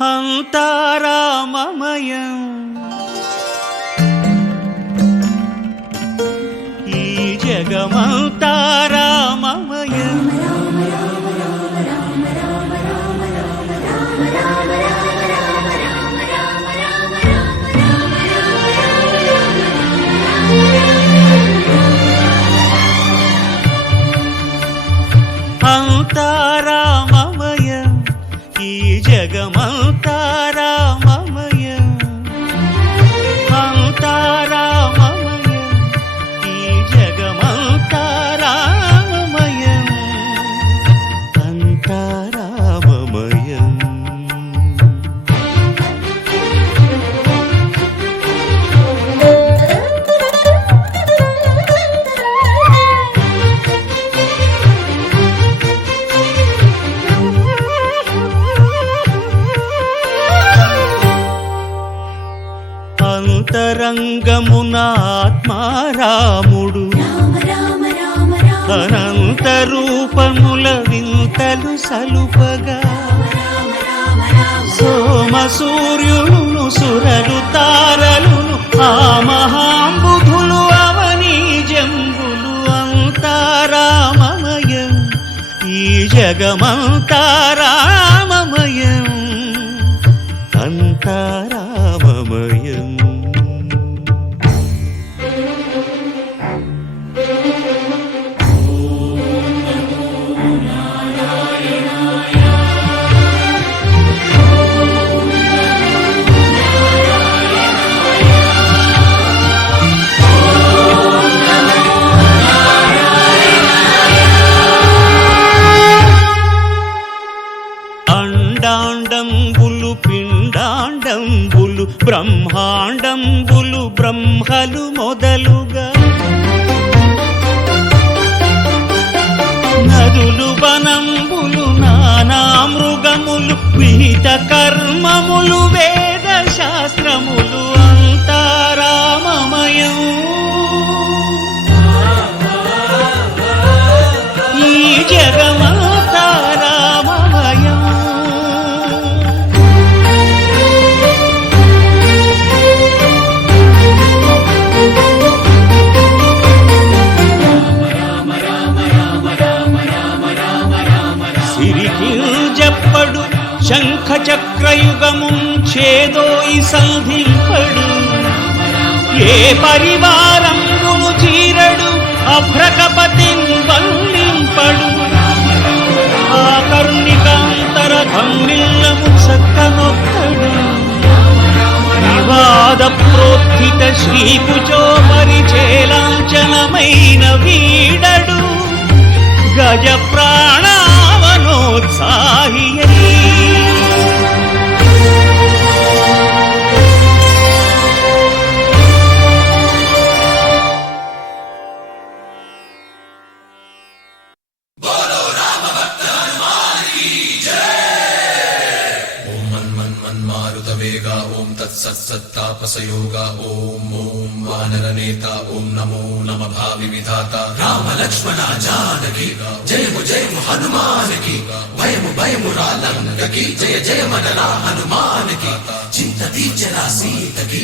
అంతారామమయం. రూపముల వింతలు సలుపగా. సోమ సూర్యులను సురలు తారలును ఆ మహాంబుధులు అవని జంబులు అంతారామయం ఈ జగమంతారా చక్రయుగము చేదోయి సంధింపడు. ఏ పరివారంబును చీరడు అభ్రకపతిన్ వల్లింపడు. ఆ కరుణికాంతర ధమ్మిల్లము సక్కనొక్కడు వివాద ప్రోత్థిత శ్రీకుచో పరిచేలాంచనమైన వీడడు. గజ ప్రాణావనోత్సాహి మన్మారుత వేగ ఓం తత్సత్సత్తాపసయోగ ఓం ఓం వానర నేత ఓం నమో నమ భావి విధాత రామ లక్ష్మణ జానకి జయము జయము హనుమానికి భయము భయము రాలంకకి జయ జయ మనరా హనుమానికి చింత తీర్చరా సీతకి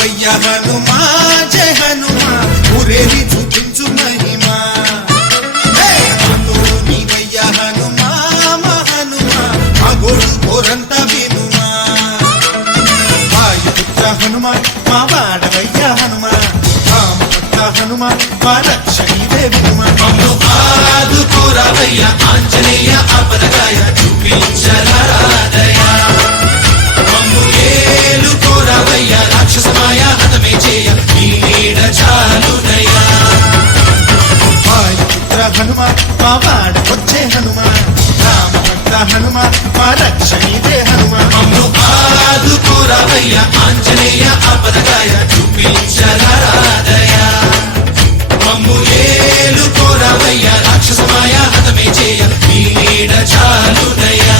రావయ్య హనుమా జయ హనుమా ఊరేగి చూపించు మహిమా. నీవయ్య హనుమా మా హనుమా కోరంత వినుమా వాయుపుత్ర హనుమా మా వాడవయ్య హనుమా. రామపుత్ర హనుమా మా రక్ష రక్షణివే మమ్ము ఆదుకోరావయ్య ఆంజనేయ ఆపదగాయ చూపించరా. హనుమ మా వాడకొచ్చే హనుమ రామభక్త హనుమ మా రక్షణివే హనుమ మమ్ము ఆదుకోరావయ్య ఆంజనేయ ఆపదగాయ చూపించరాదయ మమ్ము ఏలుకోరావయ్య రాక్షసమాయ హతమే చేయ ఈ నీడ చాలుదయా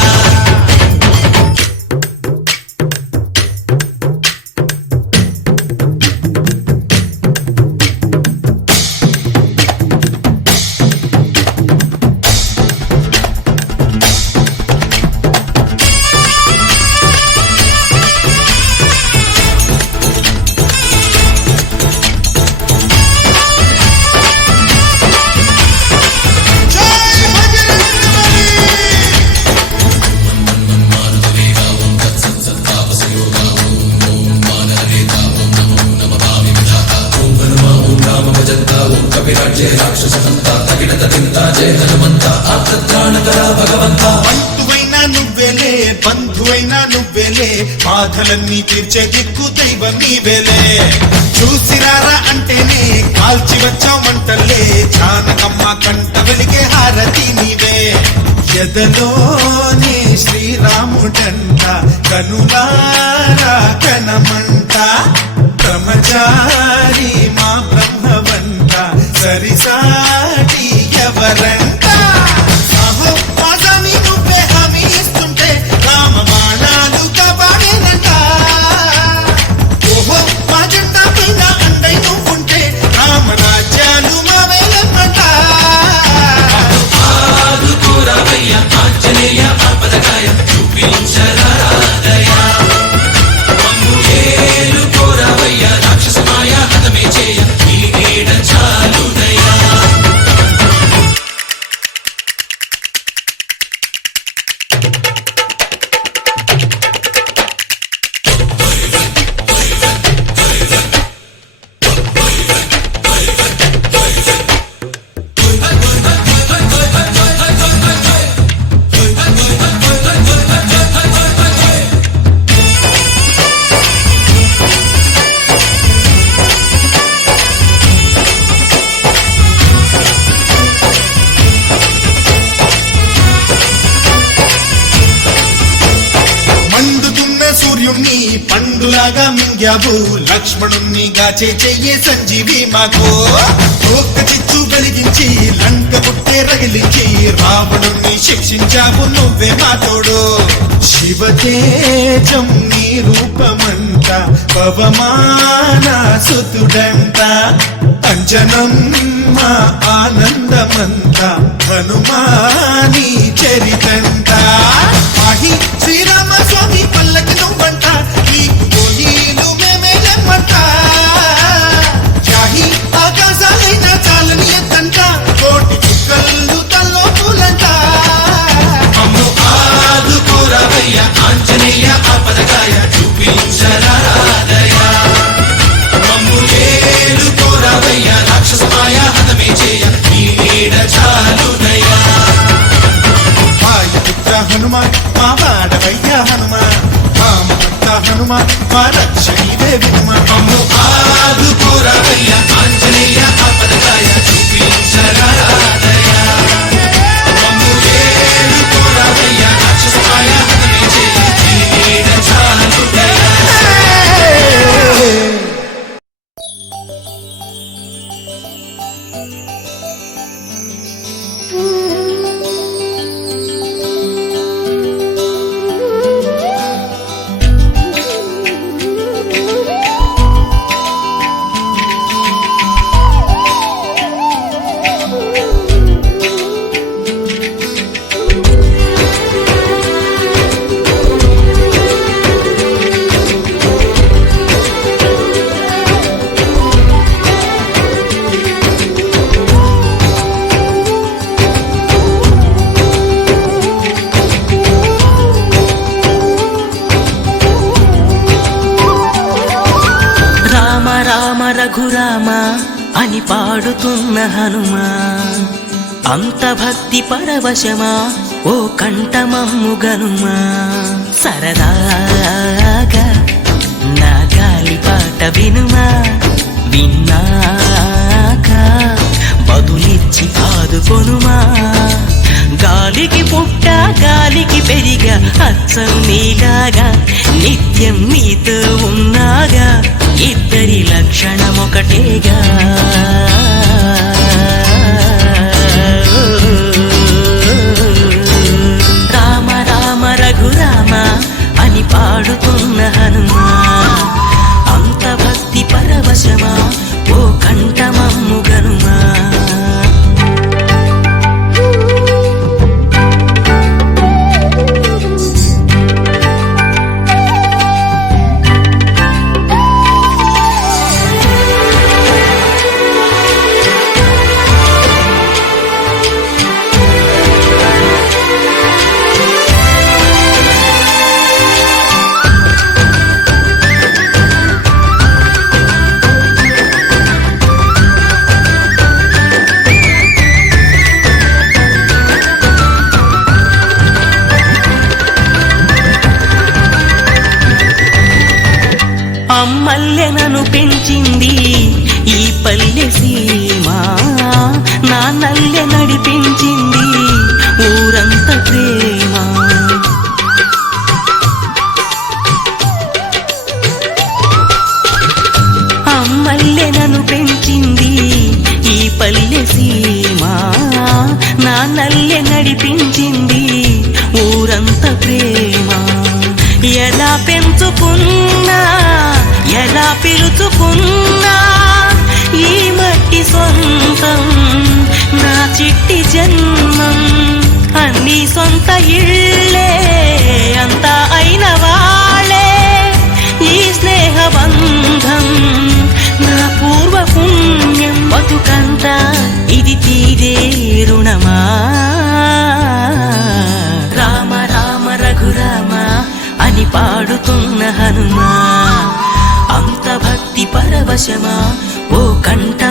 చూసిరారా అంటేనే కాల్చి వచ్చావు జానకమ్మ కంట వెలిగే హారతి నీవే. ఎదలోనే శ్రీరాముడంట కనులారా కనమంట. బ్రహ్మచారి మా బ్రహ్మవంట సరిసాటి ఎవరంట చూపించరాదయ పండులాగా లక్ష్మణుణ్ణి గాచే చెయ్యే సంజీవి మాకు. ఒక్క చిచ్చు వెలిగించి లంక పుట్టే రగిలించి రావణుణ్ణి శిక్షించావు నువ్వే మా తోడు. శివతేజం నీ రూపమంట పవమాన సుతుడంట. అంజనం మా ఆనందమంత హనుమాని చరితంత అహి శ్రీ హనుమ మా వాడవయ్య హనుమ రామభక్త హనుమ మా రక్షణివే వినుమ మమ్ము ఆదుకోరావయ్య అని పాడుతున్న హనుమా. అంత భక్తి పరవశమా ఓ కంఠమమ్ము గనుమా. సరదాగా నా గాలి పాట వినుమా. విన్నాక బదులిచ్చి పాదుకొనుమా గాలికి పుట్ట గాలికి పెరిగా అచ్చం నీలాగా నిత్యం నీతో ఉన్నాగా. ఇద్దరి లక్షణమొకటేగా. భక్తి ఓ కంట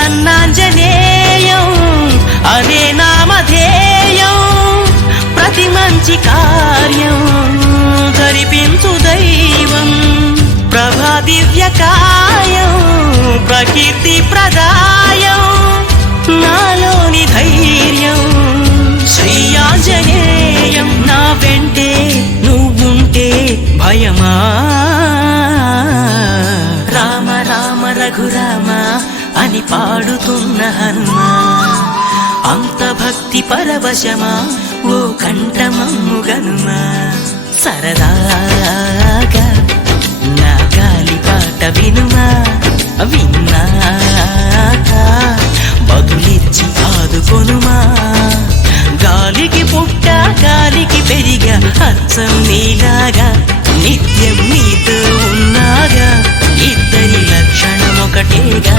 ప్రసన్నాంజనేయం అదే నామధేయం ప్రతి మంచి కార్యం జరిపించు దైవం ప్రభా దివ్యకాయం ప్రకీర్తి ప్రదా పాడుతున్న హనుమా అంత భక్తి పరవశమా ఓ కంఠమమ్ము గనుమా. సరదాగా నా గాలి పాట వినుమా. విన్నాక బదులిచ్చి ఆదుకొనుమా. గాలికి పుట్ట గాలికి పెరిగా అచ్చం నీలాగా నిత్యం నీతో ఉన్నాగా. ఇద్దరి లక్షణం ఒకటేగా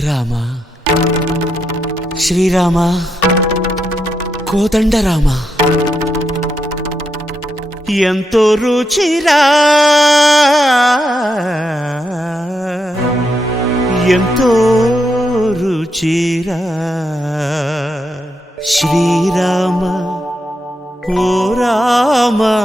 రామ. శ్రీరామ. కోదండరామ. ఎంతో రుచిరా. ఎంతో రుచిరా. శ్రీరామ ఓ రామ.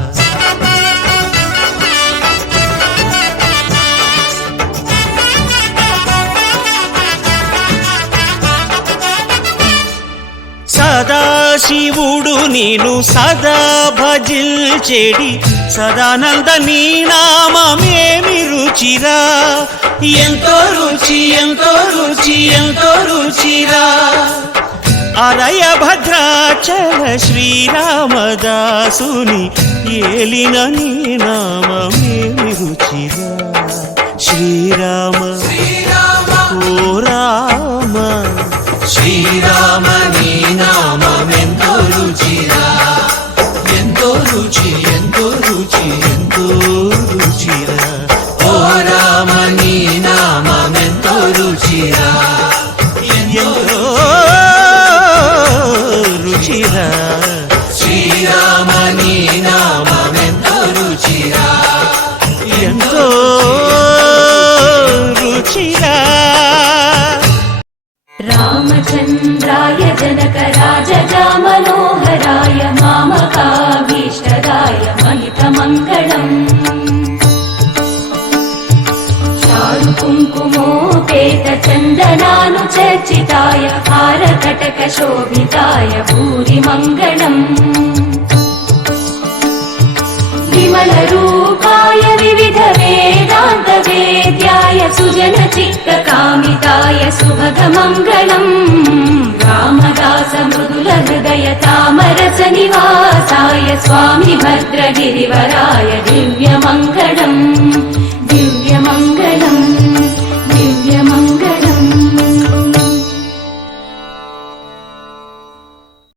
సదాశివుడు నేను సదా భజిల్చెడి. సదానంద నీ నామమేమి రుచిరా ఎంతో రుచి ఎంతో రుచి ఎంతో రుచిరా. అరయ భద్రాచల శ్రీరామదాసుని ఏలిన నీ నామమేమి రుచిరా శ్రీరామ శ్రీరామ. ఓ రామ. శ్రీరామ నీ నామమెంతో రుచిరా. जनकराजजामनोहराय मामकाभीष्टदाय महितमङ्गलम् चारुकुङ्कुमोपेतचन्दनानुचर्चिताय हारकटकशोभिताय भूरिमङ्गलम् विमलरूपाय विविधवेदान्तवेद्याय सुजनचित्तकामिताय सुभगमङ्गलम् रामदास मृदुलहृदय तामरस निवासाय स्वामि भद्रगिरिवराय दिव्यमङ्गलम्